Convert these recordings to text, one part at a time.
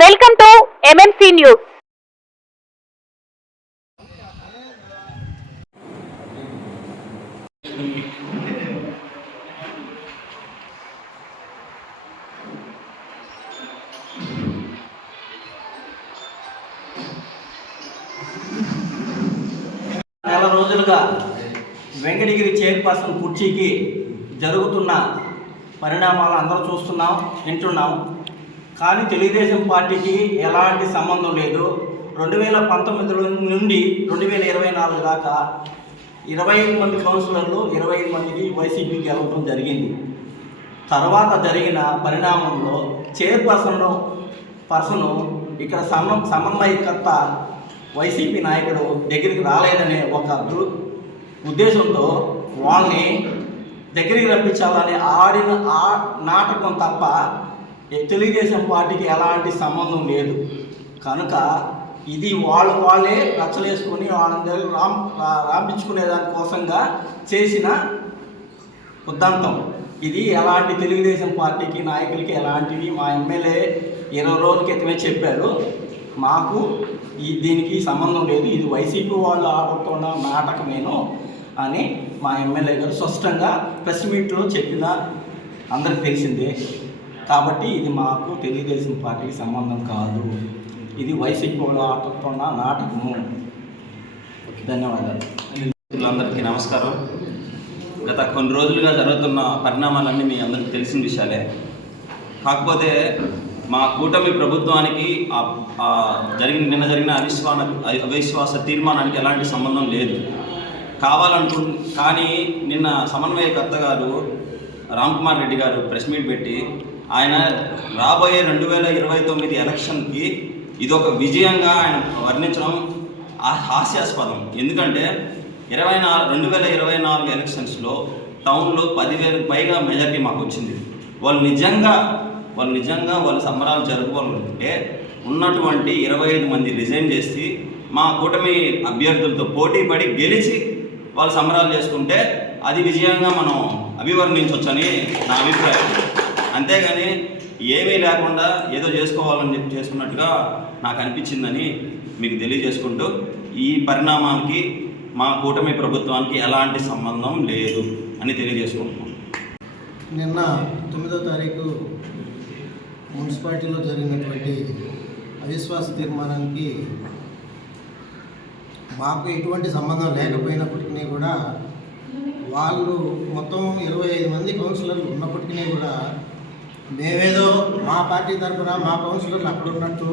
Welcome to MMC news. నెల రోజులుగా Venkatagiri chairperson కుర్చీకి జరుగుతున్న పరిణామాలు అందరూ చూస్తున్నాం, వింటున్నాం. కానీ తెలుగుదేశం పార్టీకి ఎలాంటి సంబంధం లేదు. 2019 నుండి 2024 దాకా 25 మంది కౌన్సిలర్లు 25 మందికి వైసీపీకి గెలవడం జరిగింది. తర్వాత జరిగిన పరిణామంలో పర్సను ఇక్కడ సమన్వయకర్త వైసీపీ నాయకుడు దగ్గరికి రాలేదనే ఒక ఉద్దేశంతో వాళ్ళని దగ్గరికి రప్పించాలని ఆడిన నాటకం తప్ప తెలుగుదేశం పార్టీకి ఎలాంటి సంబంధం లేదు. కనుక ఇది వాళ్ళే రచ్చలేసుకొని వాళ్ళని దగ్గర రాంపించుకునే దానికోసంగా చేసిన ఉద్దంతం. ఇది ఎలాంటి తెలుగుదేశం పార్టీకి నాయకులకి ఎలాంటివి మా ఎమ్మెల్యే 20 రోజుల క్రితమే చెప్పారు. మాకు దీనికి సంబంధం లేదు, ఇది వైసీపీ వాళ్ళు ఆడుతున్న నాటకమేను అని మా ఎమ్మెల్యే గారు స్పష్టంగా ప్రెస్ మీట్లో చెప్పిన అందరికి తెలిసిందే. కాబట్టి ఇది మాకు తెలుగుదేశం పార్టీకి సంబంధం కాదు, ఇది వైసీపీ వాళ్ళు ఆడుతున్న నాటకము. ధన్యవాదాలు. అందరికీ నమస్కారం. గత కొన్ని రోజులుగా జరుగుతున్న పరిణామాలన్నీ మీ అందరికీ తెలిసిన విషయాలే. కాకపోతే మా కూటమి ప్రభుత్వానికి నిన్న జరిగిన అవిశ్వాస తీర్మానానికి ఎలాంటి సంబంధం లేదు. కానీ నిన్న సమన్వయకర్త గారు రామ్ కుమార్ రెడ్డి గారు ప్రెస్ మీట్ పెట్టి ఆయన రాబోయే 2029 ఎలక్షన్కి ఇదొక విజయంగా ఆయన వర్ణించడం హాస్యాస్పదం. ఎందుకంటే 2024 ఎలక్షన్స్లో టౌన్లో 10,000 పైగా మెజార్టీ మాకు వచ్చింది. వాళ్ళు నిజంగా సంబరాలు జరుపుకోవాలంటే ఉన్నటువంటి 25 మంది రిజైన్ చేసి మా కూటమి అభ్యర్థులతో పోటీ పడి గెలిచి వాళ్ళు సంబరాలు చేసుకుంటే అది విజయంగా మనం అభివర్ణించవచ్చని నా అభిప్రాయం. అంతేగాని ఏమీ లేకుండా ఏదో చేసుకోవాలని చెప్పి చేసుకున్నట్టుగా నాకు అనిపించిందని మీకు తెలియజేసుకుంటూ ఈ పరిణామానికి మా కూటమి ప్రభుత్వానికి ఎలాంటి సంబంధం లేదు అని తెలియజేసుకుంటున్నాం. నిన్న 9వ తారీఖు మున్సిపాలిటీలో జరిగినటువంటి అవిశ్వాస తీర్మానానికి మాకు ఎటువంటి సంబంధం లేకపోయినప్పటికీ కూడా వాళ్ళు మొత్తం 25 మంది కౌన్సిలర్లు ఉన్నప్పటికీ కూడా మేమేదో మా పార్టీ తరఫున మా కౌన్సిలర్లు అక్కడ ఉన్నట్టు,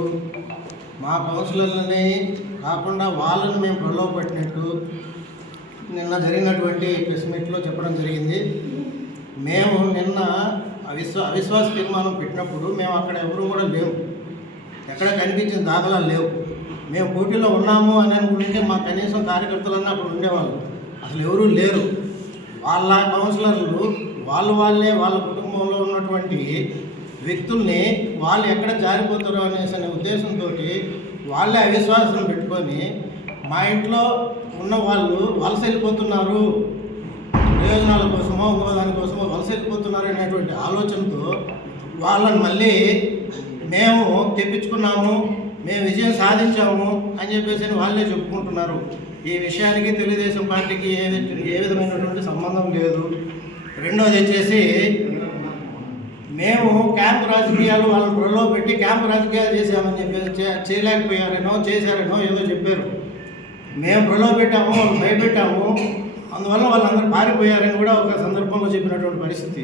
మా కౌన్సిలర్లని కాకుండా వాళ్ళని మేము ప్రలోభ పెట్టినట్టు నిన్న జరిగినటువంటి ప్రెస్ మీట్లో చెప్పడం జరిగింది. మేము నిన్న అవిశ్వాస తీర్మానం పెట్టినప్పుడు మేము అక్కడ ఎవరు కూడా లేవు, ఎక్కడ కనిపించిన దాఖలాలు లేవు. మేము పోటీలో ఉన్నాము అని అనుకుంటే మా కనీసం కార్యకర్తలన్నా అక్కడ ఉండేవాళ్ళు, అసలు ఎవరూ లేరు. వాళ్ళ కౌన్సిలర్లు వాళ్ళే వాళ్ళ కుటుంబంలో ఉన్నటువంటి వ్యక్తుల్ని వాళ్ళు ఎక్కడ జారిపోతారో అనే ఉద్దేశంతో వాళ్ళే అవిశ్వాసం పెట్టుకొని మా ఇంట్లో ఉన్న వాళ్ళు వలస వెళ్ళిపోతున్నారు, ప్రయోజనాల కోసమో ఇంకో దానికోసమో వలస వెళ్ళిపోతున్నారు అనేటువంటి ఆలోచనతో వాళ్ళని మళ్ళీ మేము తెప్పించుకున్నాము, మేము విజయం సాధించాము అని చెప్పేసి వాళ్ళే చెప్పుకుంటున్నారు. ఈ విషయానికి తెలుగుదేశం పార్టీకి ఏ విధమైనటువంటి సంబంధం లేదు. రెండోది వచ్చేసి మేము క్యాంపు రాజకీయాలు వాళ్ళని ప్రలో పెట్టి క్యాంపు రాజకీయాలు చేసామని చెప్పేసి చేయలేకపోయారేనో చేశారేనో ఏదో చెప్పారు. మేము ప్రలో పెట్టాము, వాళ్ళు భయపెట్టాము, అందువల్ల వాళ్ళందరూ పారిపోయారని కూడా ఒక సందర్భంలో చెప్పినటువంటి పరిస్థితి.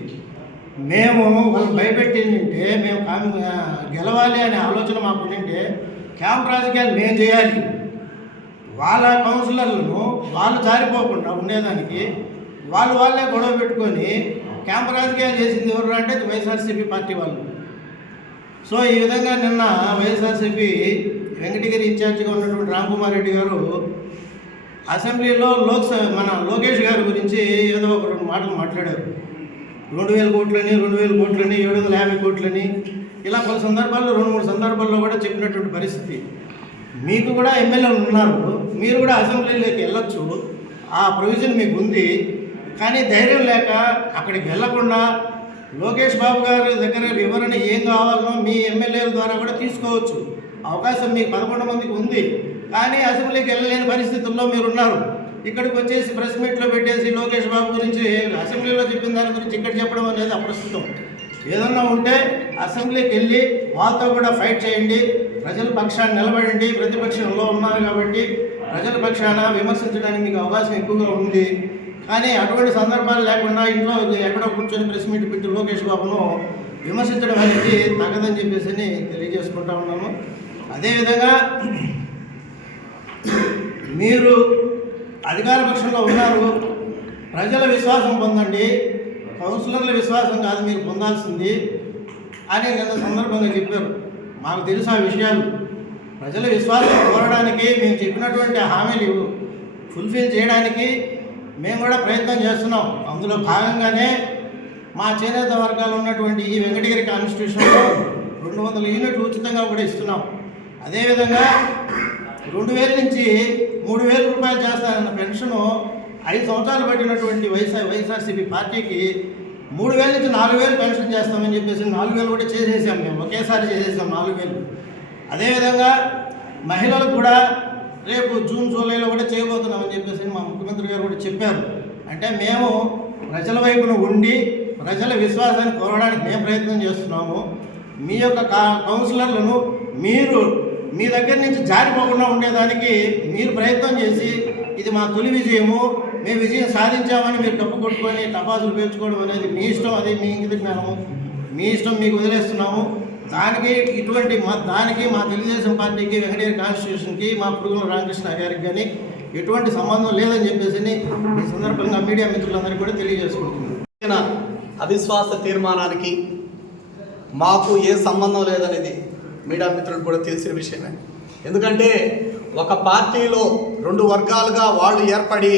మేము వాళ్ళు భయపెట్టిందంటే మేము గెలవాలి అనే ఆలోచన మాకు ఉంటే క్యాంప్ రాజకీయాలు మేము చేయాలి. వాళ్ళ కౌన్సిలర్లను వాళ్ళు జారిపోకుండా ఉండేదానికి వాళ్ళే గొడవ పెట్టుకొని క్యాంప్ రాజకీయాలు చేసింది ఎవరు అంటే వైఎస్ఆర్సీపీ పార్టీ వాళ్ళు. సో ఈ విధంగా నిన్న వైఎస్ఆర్సీపీ వెంకటగిరి ఇన్ఛార్జిగా ఉన్నటువంటి రామ్ కుమార్ రెడ్డి గారు అసెంబ్లీలో మన లోకేష్ గారి గురించి ఏదో ఒక 2 మాటలు మాట్లాడారు. 2,000 కోట్లని 750 కోట్లని ఇలా పలు సందర్భాల్లో 2-3 సందర్భాల్లో కూడా చెప్పినటువంటి పరిస్థితి. మీకు కూడా ఎమ్మెల్యేలు ఉన్నారు, మీరు కూడా అసెంబ్లీలోకి వెళ్ళొచ్చు, ఆ ప్రొవిజన్ మీకు ఉంది. కానీ ధైర్యం లేక అక్కడికి వెళ్లకుండా లోకేష్ బాబు గారి దగ్గర వివరణ ఏం కావాలనో మీ ఎమ్మెల్యేల ద్వారా కూడా తీసుకోవచ్చు. అవకాశం మీకు 11 మందికి ఉంది. కానీ అసెంబ్లీకి వెళ్ళలేని పరిస్థితుల్లో మీరున్నారు. ఇక్కడికి వచ్చేసి ప్రెస్ మీట్లో పెట్టేసి లోకేష్ బాబు గురించి అసెంబ్లీలో చెప్పిన దాని గురించి ఇక్కడ చెప్పడం అనేది అప్రస్తుతం. ఏదన్నా ఉంటే అసెంబ్లీకి వెళ్ళి వాళ్ళతో కూడా ఫైట్ చేయండి. ప్రజల పక్షాన్ని నిలబడండి. ప్రతిపక్షంలో ఉన్నారు కాబట్టి ప్రజల పక్షాన విమర్శించడానికి మీకు అవకాశం ఎక్కువగా ఉంది. కానీ అటువంటి సందర్భాలు లేకుండా ఇంట్లో ఎక్కడో కూర్చొని ప్రెస్ మీట్ పెట్టి లోకేష్ బాబును విమర్శించడం అనేది తగదని చెప్పేసి తెలియజేసుకుంటా ఉన్నాము. అదేవిధంగా మీరు అధికార పక్షంలో ఉన్నారు. ప్రజల విశ్వాసం పొందండి, కౌన్సిలర్ల విశ్వాసం కాదు మీరు పొందాల్సింది అని నిన్న సందర్భంగా చెప్పారు. మాకు తెలుసు ఆ విషయాలు. ప్రజల విశ్వాసం కోరడానికి మేము చెప్పినటువంటి హామీలు ఫుల్ఫిల్ చేయడానికి మేము కూడా ప్రయత్నం చేస్తున్నాం. అందులో భాగంగానే మా చేనేత వర్గాలు ఉన్నటువంటి ఈ వెంకటగిరి కాన్స్టిట్యూషన్లో 200 యూనిట్లు ఉచితంగా కూడా ఇస్తున్నాం. అదేవిధంగా 2000 నుంచి 3000 రూపాయలు చేస్తానన్న పెన్షను 5 సంవత్సరాలు పట్టినటువంటి వైఎస్ఆర్సీపీ పార్టీకి 3000 నుంచి 4000 పెన్షన్ చేస్తామని చెప్పేసి 4000 కూడా చేసేసాం. మేము ఒకేసారి చేసేసాం 4000. అదేవిధంగా మహిళలకు కూడా రేపు జూన్ జూలైలో కూడా చేయబోతున్నామని చెప్పేసి మా ముఖ్యమంత్రి గారు కూడా చెప్పారు. అంటే మేము ప్రజల వైపున ఉండి ప్రజల విశ్వాసాన్ని కోరడానికి మేము ప్రయత్నం చేస్తున్నాము. మీ యొక్క కౌన్సిలర్లను మీరు మీ దగ్గర నుంచి జారిపోకుండా ఉండేదానికి మీరు ప్రయత్నం చేసి ఇది మా తొలి విజయము, మేము విజయం సాధించామని మీరు కప్పు కొట్టుకొని టపాసులు పేర్చుకోవడం అనేది మీ ఇష్టం. అది మీ ఇంగిత జ్ఞానము, మీ ఇష్టం, మీకు వదిలేస్తున్నాము. దానికి మా తెలుగుదేశం పార్టీకి వెంకటగిరి కాన్స్టిట్యూషన్కి మా పురుగుల రామకృష్ణ గారికి కానీ ఎటువంటి సంబంధం లేదని చెప్పేసి ఈ సందర్భంగా మీడియా మిత్రులందరికీ కూడా తెలియజేసుకుంటున్నాను. అవిశ్వాస తీర్మానానికి మాకు ఏ సంబంధం లేదనేది మీడియా మిత్రులకు కూడా తెలిసిన విషయమే. ఎందుకంటే ఒక పార్టీలో 2 వర్గాలుగా వాళ్ళు ఏర్పడి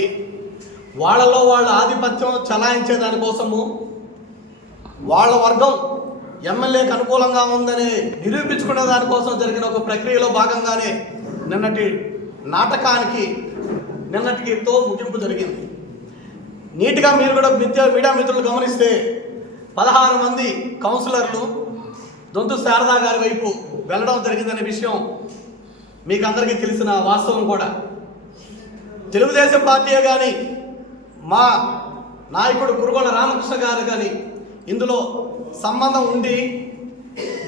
వాళ్ళలో వాళ్ళ ఆధిపత్యం చలాయించే దానికోసము వాళ్ళ వర్గం ఎమ్మెల్యేకి అనుకూలంగా ఉందని నిరూపించుకునే దానికోసం జరిగిన ఒక ప్రక్రియలో భాగంగానే నిన్నటితో ముగింపు జరిగింది. నీట్గా మీరు కూడా మీడియా మిత్రులు గమనిస్తే 16 మంది కౌన్సిలర్లు దొంతు శారదా గారి వైపు వెళ్ళడం జరిగిందనే విషయం మీకు అందరికీ తెలిసిన వాస్తవం. కూడా తెలుగుదేశం పార్టీయే కానీ మా నాయకుడు కురుగొండ రామకృష్ణ గారు కానీ ఇందులో సంబంధం ఉండి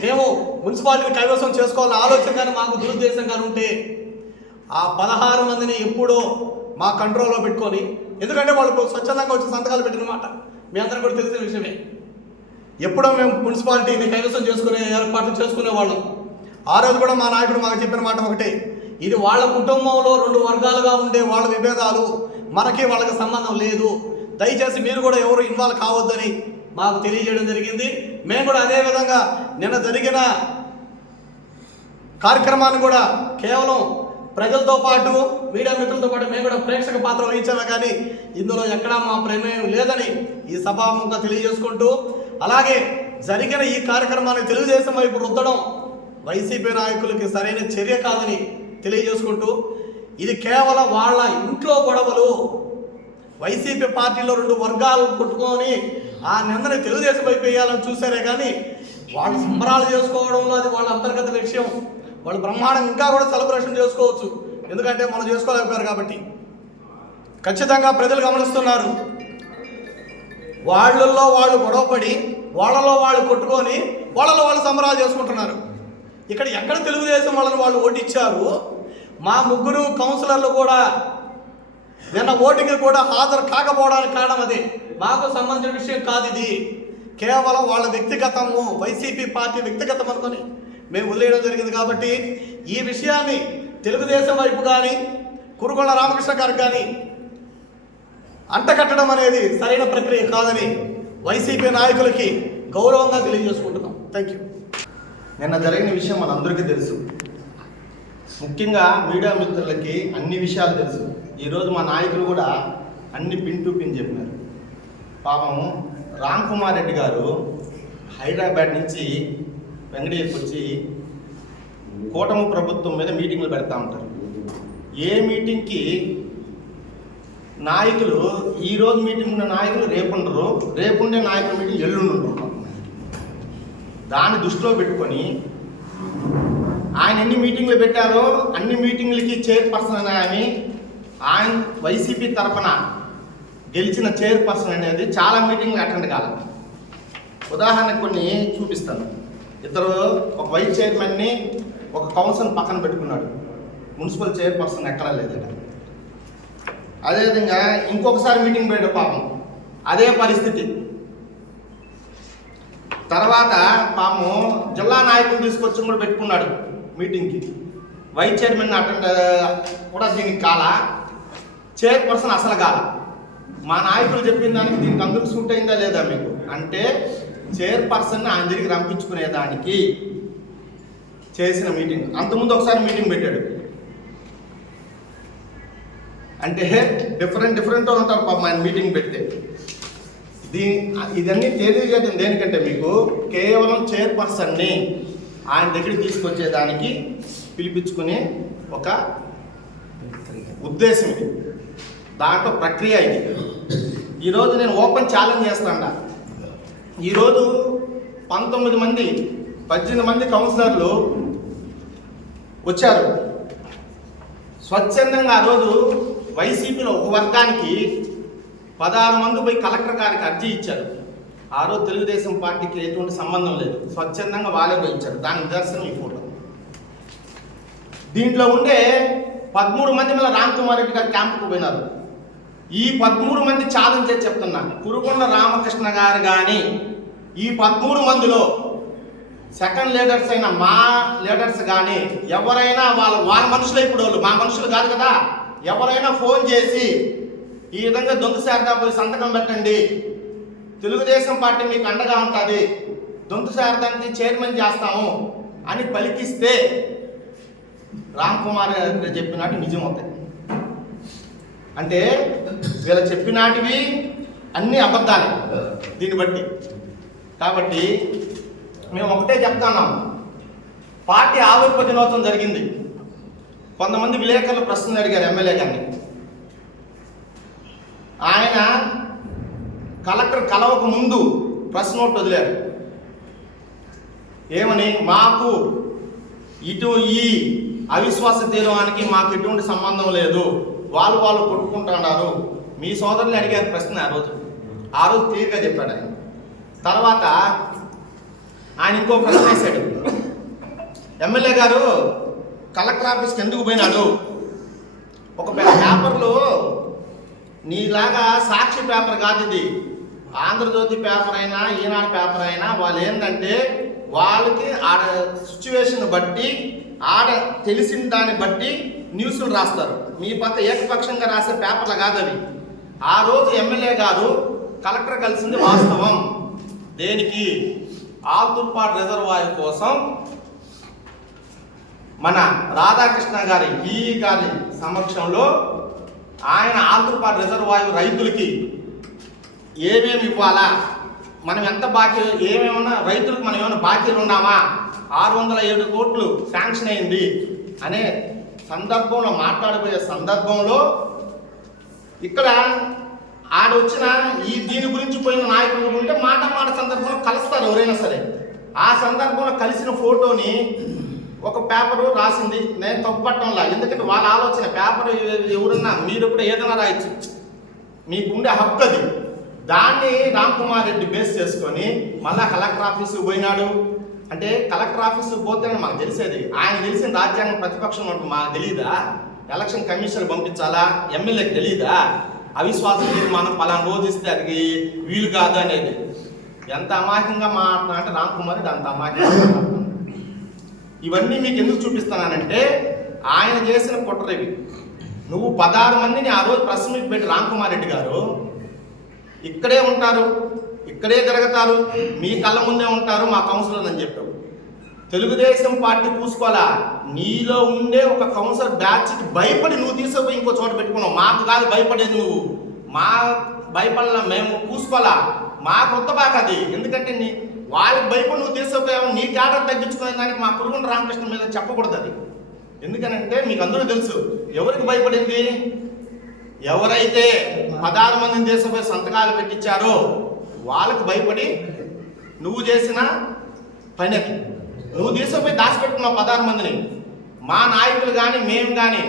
మేము మున్సిపాలిటీని కైవసం చేసుకోవాలన్న ఆలోచన కానీ మాకు దురుద్దేశం కానీ ఉంటే ఆ 16 మందిని ఎప్పుడో మా కంట్రోల్లో పెట్టుకొని, ఎందుకంటే వాళ్ళు స్వచ్ఛందంగా వచ్చి సంతకాలు పెట్టిన మాట మీ అందరికీ కూడా తెలిసిన విషయమే. ఎప్పుడో మేము మున్సిపాలిటీని కైవసం చేసుకునే ఏర్పాట్లు చేసుకునేవాళ్ళం. ఆ రోజు కూడా మా నాయకుడు మాకు చెప్పిన మాట ఒకటే, ఇది వాళ్ళ కుటుంబంలో 2 వర్గాలుగా ఉండే వాళ్ళ విభేదాలు, మనకి వాళ్ళకి సంబంధం లేదు, దయచేసి మీరు కూడా ఎవరు ఇన్వాల్వ్ కావద్దని మాకు తెలియజేయడం జరిగింది. మేము కూడా అదేవిధంగా నిన్న జరిగిన కార్యక్రమాన్ని కూడా కేవలం ప్రజలతో పాటు మీడియా మిత్రులతో పాటు మేము కూడా ప్రేక్షక పాత్ర వహించాము. కానీ ఇందులో ఎక్కడా మా ప్రమేయం లేదని ఈ సభాముఖంగా తెలియజేసుకుంటూ, అలాగే జరిగిన ఈ కార్యక్రమాన్ని తెలుగుదేశం వైపు రుద్దడం వైసీపీ నాయకులకి సరైన చర్య కాదని తెలియజేసుకుంటూ, ఇది కేవలం వాళ్ళ ఇంట్లో గొడవలు, వైసీపీ పార్టీలో 2 వర్గాలు కొట్టుకొని ఆ నిందని తెలుగుదేశం వైపు వేయాలని చూసారే కానీ వాళ్ళు సంబరాలు చేసుకోవడంలో అది వాళ్ళ అంతర్గత విషయం. వాళ్ళు బ్రహ్మాండంగా ఇంకా కూడా సెలబ్రేషన్ చేసుకోవచ్చు, ఎందుకంటే మనం చేసుకోలేకపోయారు కాబట్టి. ఖచ్చితంగా ప్రజలు గమనిస్తున్నారు. వాళ్ళల్లో వాళ్ళు గొడవపడి వాళ్ళలో వాళ్ళు కొట్టుకొని వాళ్ళలో వాళ్ళు సంబరాలు చేసుకుంటున్నారు. ఇక్కడ ఎక్కడ తెలుగుదేశం వాళ్ళని వాళ్ళు ఓటిచ్చారు. మా 3 కౌన్సిలర్లు కూడా నిన్న ఓటింగ్ కూడా హాజరు కాకపోవడానికి కారణం అదే. మాకు సంబంధించిన విషయం కాదు ఇది, కేవలం వాళ్ళ వ్యక్తిగతము, వైసీపీ పార్టీ వ్యక్తిగతం అనుకొని మేము వదిలేయడం జరిగింది. కాబట్టి ఈ విషయాన్ని తెలుగుదేశం వైపు కానీ కురుగొండ రామకృష్ణ గారికి కానీ అంటకట్టడం అనేది సరైన ప్రక్రియ కాదని వైసీపీ నాయకులకి గౌరవంగా తెలియజేసుకుంటున్నాం. Thank you. నిన్న జరిగిన విషయం మనందరికీ తెలుసు. ముఖ్యంగా మీడియా మిత్రులకి అన్ని విషయాలు తెలుసు. ఈరోజు మా నాయకులు కూడా అన్ని పిన్ టు పిన్ చెప్పినారు. పాపం రామ్ కుమార్ రెడ్డి గారు హైదరాబాద్ నుంచి వెంకటగిరికి వచ్చి కూటమి ప్రభుత్వం మీద మీటింగ్లు పెడతా ఉంటారు. ఏ మీటింగ్కి నాయకులు ఈరోజు మీటింగ్ ఉన్న నాయకులు రేపుండరు, రేపుండే నాయకుల మీటింగ్ ఎల్లుండి ఉండరు. దాన్ని దృష్టిలో పెట్టుకొని ఆయన ఎన్ని మీటింగ్లు పెట్టారో అన్ని మీటింగ్లకి చైర్పర్సన్ అని ఆయన వైసీపీ తరఫున గెలిచిన చైర్పర్సన్ అనేది చాలా మీటింగ్లు అటెండ్ కాలేదు. ఉదాహరణకు కొన్ని చూపిస్తాను. ఇద్దరు ఒక వైస్ చైర్మన్ని ఒక కౌన్సిల్ పక్కన పెట్టుకున్నాడు, మున్సిపల్ చైర్పర్సన్ ఎక్కడా లేదట. అదేవిధంగా ఇంకొకసారి మీటింగ్ పెట్టాడు పాపం, అదే పరిస్థితి. తర్వాత పాపం జిల్లా నాయకులు తీసుకొచ్చి కూడా పెట్టుకున్నాడు మీటింగ్కి. వైస్ చైర్మన్ అటెండ్ కూడా దీనికి కాల, చైర్పర్సన్ అసలు కాల. మా నాయకులు చెప్పిన దానికి దీనికి అందరూ సూట్ అయిందా లేదా మీకు అంటే, చైర్పర్సన్ ఆయన దగ్గరికి రంపించుకునేదానికి చేసిన మీటింగ్. అంతకుముందు ఒకసారి మీటింగ్ పెట్టాడు. అంటే డిఫరెంట్ ఉంటారు పాపం ఆయన మీటింగ్ పెడితే. ఇదన్నీ తెలియజేయడం దేనికంటే మీకు కేవలం చైర్పర్సన్ని ఆయన దగ్గరికి తీసుకొచ్చేదానికి పిలిపించుకునే ఒక ఉద్దేశం ఇది. దాంట్లో ప్రక్రియ ఇది. ఈరోజు నేను ఓపెన్ ఛాలెంజ్ చేస్తాను. ఈరోజు 18 మంది కౌన్సిలర్లు వచ్చారు. స్వచ్ఛందంగా ఆ రోజు వైసీపీలో ఒక వర్గానికి 16 మంది పోయి కలెక్టర్ గారికి అర్జీ ఇచ్చారు. ఆ రోజు తెలుగుదేశం పార్టీకి ఎటువంటి సంబంధం లేదు, స్వచ్ఛందంగా వాళ్ళే పోయి ఇచ్చారు. దాని నిదర్శనం ఈ ఫోటో. దీంట్లో ఉండే 13 మంది మళ్ళీ రామ్ కుమార్ రెడ్డి గారు క్యాంపుకు పోయినారు. ఈ 13 మంది ఛాలెంజ్ చేసి చెప్తున్నా, కురుకొండ రామకృష్ణ గారు కానీ ఈ 13 మందిలో సెకండ్ లీడర్స్ అయిన మా లీడర్స్ కానీ ఎవరైనా వాళ్ళ మనుషులు, ఇప్పుడు వాళ్ళు మా మనుషులు కాదు కదా, ఎవరైనా ఫోన్ చేసి ఈ విధంగా దొంగ శారదా పోయి సంతకం పెట్టండి, తెలుగుదేశం పార్టీ మీకు అండగా ఉంటుంది, దొంగ శారదానికి చైర్మన్ చేస్తాము అని పలికిస్తే రామ్ కుమార్ గారు చెప్పినట్టు నిజం అవుతాయి. అంటే వీళ్ళు చెప్పినాటివి అన్నీ అబద్ధాలే దీన్ని బట్టి. కాబట్టి మేము ఒకటే చెప్తున్నాం, పార్టీ ఆవిర్భావ దినోత్సవం జరిగింది. కొంతమంది విలేకరులు ప్రశ్నలు అడిగారు ఎమ్మెల్యే గారిని. ఆయన కలెక్టర్ కలవక ముందు ప్రెస్ నోట్ వదిలారు. ఏమని, మాకు ఈ అవిశ్వాస తీర్మానానికి మాకు ఎటువంటి సంబంధం లేదు, వాళ్ళు కొట్టుకుంటున్నారు. మీ సోదరులు అడిగారు ప్రశ్న ఆ రోజు క్లియర్గా చెప్పాడు ఆయన. తర్వాత ఆయన ఇంకో ప్రశ్న వేశాడు, ఎమ్మెల్యే గారు కలెక్టర్ ఆఫీస్కి ఎందుకు పోయినాడు? ఒక పేపర్లో నీలాగా సాక్షి పేపర్ కాదు ఇది, ఆంధ్రజ్యోతి పేపర్ అయినా ఈనాడు పేపర్ అయినా వాళ్ళు ఏంటంటే వాళ్ళకి ఆడ సిచ్యువేషన్ బట్టి ఆడ తెలిసిన దాన్ని బట్టి న్యూస్లు రాస్తారు. మీ పక్క ఏకపక్షంగా రాసే పేపర్లు కాదు అవి. ఆ రోజు ఎమ్మెల్యే గారు కలెక్టర్ కలిసింది వాస్తవం. దేనికి? ఆల్తూర్పాడు రిజర్వాయర్ కోసం మన రాధాకృష్ణ గారి ఈఈ గారి సమక్షంలో ఆయన ఆల్తూర్పాడు రిజర్వాయర్ రైతులకి ఏమేమి ఇవ్వాలా, మనం ఎంత బాకీ, ఏమేమన్నా రైతులకు మనం ఏమైనా బాకీలు ఉన్నామా, 607 కోట్లు శాంక్షన్ అయింది అనే సందర్భంలో మాట్లాడబోయే సందర్భంలో ఇక్కడ ఆడొచ్చిన దీని గురించి పోయిన నాయకులు ఉంటే మాట సందర్భంలో కలుస్తారు ఎవరైనా సరే. ఆ సందర్భంలో కలిసిన ఫోటోని ఒక పేపరు రాసింది. నేను తప్పుపట్టంలా, ఎందుకంటే వాళ్ళ ఆలోచన. పేపర్ ఎవరన్నా మీరు కూడా ఏదైనా రాయొచ్చు, మీకు ఉండే హక్కు అది. దాన్ని రామ్ కుమార్ రెడ్డి బేస్ చేసుకొని మళ్ళా కలెక్టర్ ఆఫీసుకు పోయినాడు. అంటే కలెక్టర్ ఆఫీసుకు పోతేనే మాకు తెలిసేది. ఆయన తెలిసిన రాజ్యాంగం ప్రతిపక్షం మాకు తెలియదా? ఎలక్షన్ కమిషన్ పంపించాలా? ఎమ్మెల్యేకి తెలియదా? అవిశ్వాస తీర్మానం పలానా రోజు ఇస్తే అది వీలు కాదు అనేది. ఎంత అమాయకంగా మాట్లాడుతున్నా అంటే రామ్ కుమార్ రెడ్డి అంత అమాయకంగా మాట్లాడుతున్నాడు. ఇవన్నీ మీకు ఎందుకు చూపిస్తున్నానంటే ఆయన చేసిన కుట్రవి. నువ్వు 16 మందిని ఆ రోజు ప్రెస్ మీట్ పెట్టి రామ్ కుమార్ రెడ్డి గారు ఇక్కడే ఉంటారు, ఇక్కడే తిరుగుతారు, మీ కళ్ళ ముందే ఉంటారు మా కౌన్సిలర్ అని చెప్పావు. తెలుగుదేశం పార్టీ పూసుకోవాలా? నీలో ఉండే ఒక కౌన్సిలర్ బ్యాచ్కి భయపడి నువ్వు తీసుకుపోయి ఇంకో చోట పెట్టుకున్నావు. మాకు కాదు భయపడేది నువ్వు, మా భయపడాల మేము పూసుకోవాలా? మా కొత్త బాగా అది. ఎందుకంటే వాళ్ళకి భయపడి నువ్వు తీసుకుపోయావు. నీ క్యాడర్ తగ్గించుకునే దానికి మా కురుగొండ రామకృష్ణ మీద చెప్పకూడదు అది. ఎందుకనంటే మీకు అందరూ తెలుసు ఎవరికి భయపడింది. ఎవరైతే 16 మందిని తీసుకుపోయి సంతకాలు పెట్టించారో వాళ్ళకు భయపడి నువ్వు చేసిన పని అది. నువ్వు తీసుకుపోయి దాచిపెట్టుకున్నావు 16 మందిని. మా నాయకులు కానీ మేము కానీ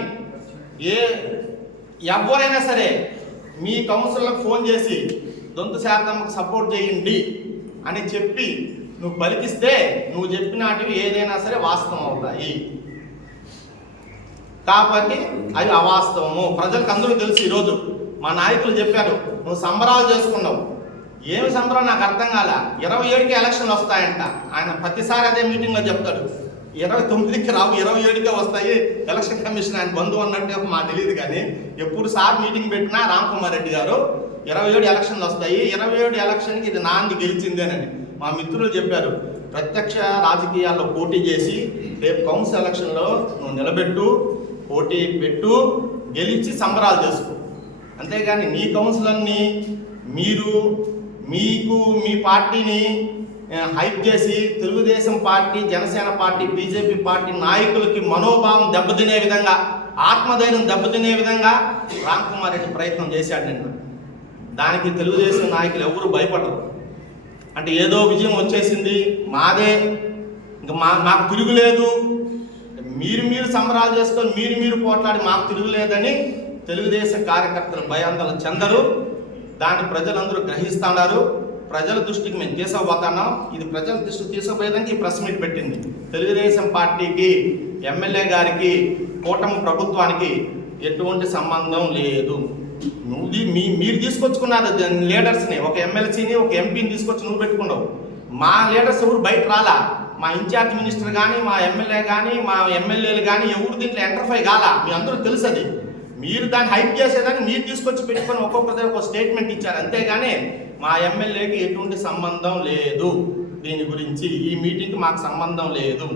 ఎవరైనా సరే మీ కౌన్సిలర్లకు ఫోన్ చేసి దొంతు శారదమ్మకు సపోర్ట్ చేయండి అని చెప్పి నువ్వు పలికిస్తే నువ్వు చెప్పినటివి ఏదైనా సరే వాస్తవం అవుతాయి. కాబట్టి అవి అవాస్తవము. ప్రజలకు అందరూ తెలుసు. ఈరోజు మా నాయకులు చెప్పారు నువ్వు సంబరాలు చేసుకున్నావు. ఏమి సంబరం నాకు అర్థం కాల. 27కి ఎలక్షన్లు వస్తాయంట. ఆయన ప్రతిసారి అదే మీటింగ్లో చెప్తాడు. 29కి రావు, 27కే వస్తాయి. ఎలక్షన్ కమిషన్ ఆయన బంధువు అన్నట్టు మాకు తెలియదు. కానీ ఎప్పుడు సార్ మీటింగ్ పెట్టినా రామ్కుమార్ రెడ్డి గారు 27 ఎలక్షన్లు వస్తాయి, 27 ఎలక్షన్కి ఇది నాంది గెలిచిందేనని మా మిత్రులు చెప్పారు. ప్రత్యక్ష రాజకీయాల్లో పోటీ చేసి రేపు కౌన్సిల్ ఎలక్షన్లో నువ్వు నిలబెట్టు, పోటీ పెట్టు, గెలిచి సంబరాలు చేసుకో. అంతేగాని నీ కౌన్సిలర్ని మీకు మీ పార్టీని హైప్ చేసి Telugu Desam party, Janasena party, BJP party నాయకులకి మనోభావం దెబ్బతినే విధంగా, ఆత్మధైర్యం దెబ్బతినే విధంగా రామ్కుమార్ రెడ్డి ప్రయత్నం చేశాడు నిన్న. దానికి తెలుగుదేశం నాయకులు ఎవరు భయపడరు. అంటే ఏదో విజయం వచ్చేసింది మాదే, ఇంకా మాకు తిరుగులేదు, మీరు సంబరాలు చేసుకొని మీరు పోట్లాడి మాకు తిరుగులేదని తెలుగుదేశం కార్యకర్తలు భయాందోళన చెందరు. దాన్ని ప్రజలందరూ గ్రహిస్తున్నారు. ప్రజల దృష్టికి మేము తీసుకుపోతున్నాం. ఇది ప్రజల దృష్టికి తీసుకుపోయేదానికి ఈ ప్రెస్ మీట్ పెట్టింది. తెలుగుదేశం పార్టీకి, ఎమ్మెల్యే గారికి, కూటమి ప్రభుత్వానికి ఎటువంటి సంబంధం లేదు. మీరు తీసుకొచ్చుకున్నారు లీడర్స్ని, ఒక ఎమ్మెల్సీని, ఒక ఎంపీని తీసుకొచ్చి నువ్వు పెట్టుకున్నావు. మా లీడర్స్ ఎవరు బయట రాలా. మా ఇన్ఛార్జ్ మినిస్టర్ కానీ, మా ఎమ్మెల్యే కానీ, మా ఎమ్మెల్యేలు కానీ ఎవరు దీంట్లో ఎంటర్ఫై కాలా. మీ అందరూ తెలుసు అది. మీరు దాన్ని హైప్ చేసేదాన్ని మీరు తీసుకొచ్చి పెట్టుకొని ఒక్కొక్కరి ఒక స్టేట్మెంట్ ఇచ్చారు. అంతేగాని మా ఎమ్మెల్యేకి ఎటువంటి సంబంధం లేదు. దీని గురించి ఈ మీటింగ్కి మాకు సంబంధం లేదు.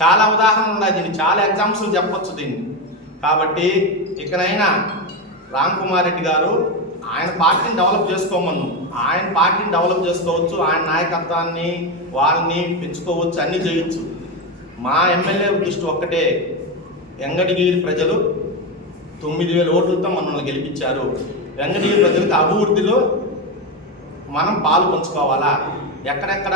చాలా ఉదాహరణలు ఉన్నాయి. దీన్ని చాలా ఎగ్జాంపుల్స్ చెప్పొచ్చు దీన్ని. కాబట్టి ఇకనైనా రామ్కుమార్ రెడ్డి గారు ఆయన పార్టీని డెవలప్ చేసుకోమను. ఆయన పార్టీని డెవలప్ చేసుకోవచ్చు, ఆయన నాయకత్వాన్ని వాళ్ళని పెంచుకోవచ్చు, అన్నీ చేయొచ్చు. మా ఎమ్మెల్యే దృష్టి ఒక్కటే, వెంకటగిరి ప్రజలు 9,000 ఓట్లతో మనల్ని గెలిపించారు. వెంకటగిరి ప్రజలకు అభివృద్ధిలో మనం పాలు పంచుకోవాలా, ఎక్కడెక్కడ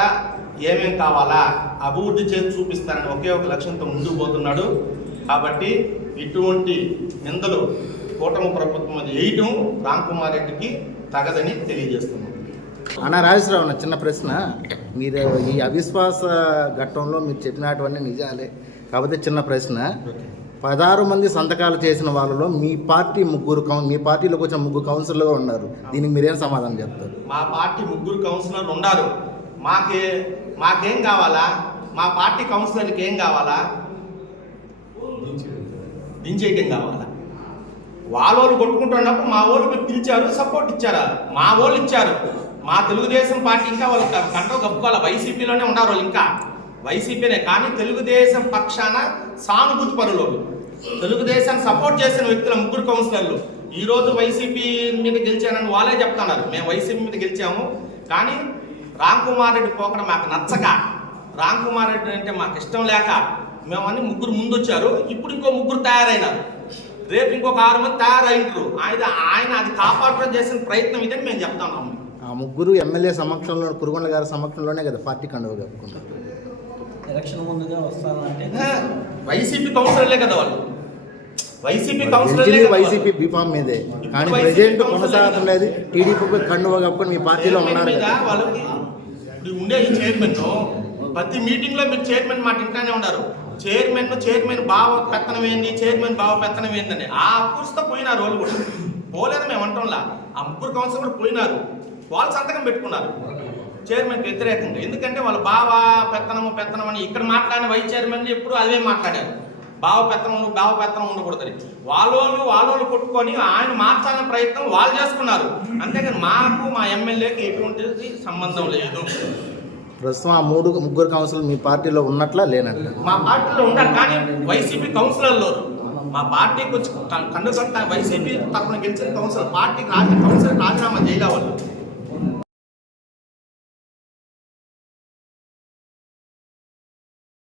ఏమేం కావాలా అభివృద్ధి చేసి చూపిస్తారని ఒకే ఒక లక్ష్యంతో ముందుకు పోతున్నాడు. కాబట్టి ఇటువంటి నిందలు కూటమి ప్రభుత్వం అది వేయటం రామ్కుమార్ రెడ్డికి తగదని తెలియజేస్తున్నాం. అన్న రాజేశ్వరరావు, అన్న చిన్న ప్రశ్న. మీరు ఈ అవిశ్వాస ఘట్టంలో మీరు చెప్పినటువంటి నిజాలే, కాకపోతే చిన్న ప్రశ్న. 16 మంది సంతకాలు చేసిన వాళ్ళలో మీ పార్టీలోకి వచ్చిన 3 కౌన్సిలర్లు ఉన్నారు. దీనికి మీరేం సమాధానం చెప్తారు? మా పార్టీ 3 కౌన్సిలర్లు ఉన్నారు. మాకేం కావాలా? మా పార్టీ కౌన్సిలర్కి ఏం కావాలా? దించేయటం కావాలా? వాళ్ళు కొట్టుకుంటున్నప్పుడు మా వాళ్ళు పిలిచారు, సపోర్ట్ ఇచ్చారు. మా వాళ్ళు ఇచ్చారు. మా తెలుగుదేశం పార్టీ ఇంకా వాళ్ళు కంటో కప్పుకోవాలి. వైసీపీలోనే ఉన్నారు వాళ్ళు, ఇంకా వైసీపీనే. కానీ తెలుగుదేశం పక్షాన సానుభూతి పరులు, తెలుగుదేశాన్ని సపోర్ట్ చేసిన వ్యక్తుల 3 కౌన్సిలర్లు ఈరోజు వైసీపీ మీద గెలిచానని వాళ్ళే చెప్తున్నారు. మేము వైసీపీ మీద గెలిచాము, కానీ రామ్కుమార్ రెడ్డి పోకడం మాకు నచ్చక, రామ్కుమార్ రెడ్డి అంటే మాకు ఇష్టం లేక మేము అన్ని 3 ముందు వచ్చారు. ఇప్పుడు ఇంకో 3 తయారైనారు. రేపు ఇంకొక 6 మంది తయారైంటారు. ఆయన అది కాపాడటం చేసిన ప్రయత్నం ఇదని మేము చెప్తున్నాము. ఆ 3 ఎమ్మెల్యే సమక్షంలో, కురుగొండ గారి సమక్షంలోనే కదా పార్టీ కండువ కప్పుకున్నారు. ఎలక్షన్ ముందుగా వస్తానంటే వైసీపీ కౌన్సిలర్లే కదా వాళ్ళు. వైసీపీ బీఫామ్ మీదే, కానీ ప్రెసిడెంట్ కొనసాగుతున్నది టీడీపీ కండువ కప్పుకొని మీ పార్టీలో ఉన్నారు. వాళ్ళకి ఇప్పుడు ఉండే ఈ చైర్మన్ ప్రతి మీటింగ్లో మీరు చైర్మన్ మాట ఇంటానే ఉన్నారు. చైర్మన్ బావ పెత్తనం ఏంది, చైర్మన్ బావ పెత్తనం ఏందని ఆ అప్పుడుతో పోయినారు. వాళ్ళు కూడా పోలేదు మేము అంటంలా. ఆ 3 కౌన్సిలర్ కూడా పోయినారు. వాళ్ళు సంతకం పెట్టుకున్నారు చైర్మన్కి వ్యతిరేకంగా. ఎందుకంటే వాళ్ళు బావ పెత్తనం అని ఇక్కడ మాట్లాడిన వైస్ చైర్మన్లు ఎప్పుడు అదే మాట్లాడారు. బావ పెత్తనం ఉండకూడదని వాళ్ళు కొట్టుకొని ఆయన మార్చాలనే ప్రయత్నం వాళ్ళు చేసుకున్నారు. అంతేకాని మాకు మా ఎమ్మెల్యేకి ఎటువంటిది సంబంధం లేదు. ప్రస్తుతం ఆ 3 కౌన్సిలర్ మీ పార్టీలో ఉన్నట్లా లేనట్ల? మా పార్టీలో ఉన్నారు, కానీ వైసీపీ కౌన్సిలర్లో మా పార్టీకి వచ్చి వైసీపీ తరఫున గెలిచిన కౌన్సిలర్ పార్టీకి కౌన్సిలర్ రాజీనామా చేయలే వాళ్ళు.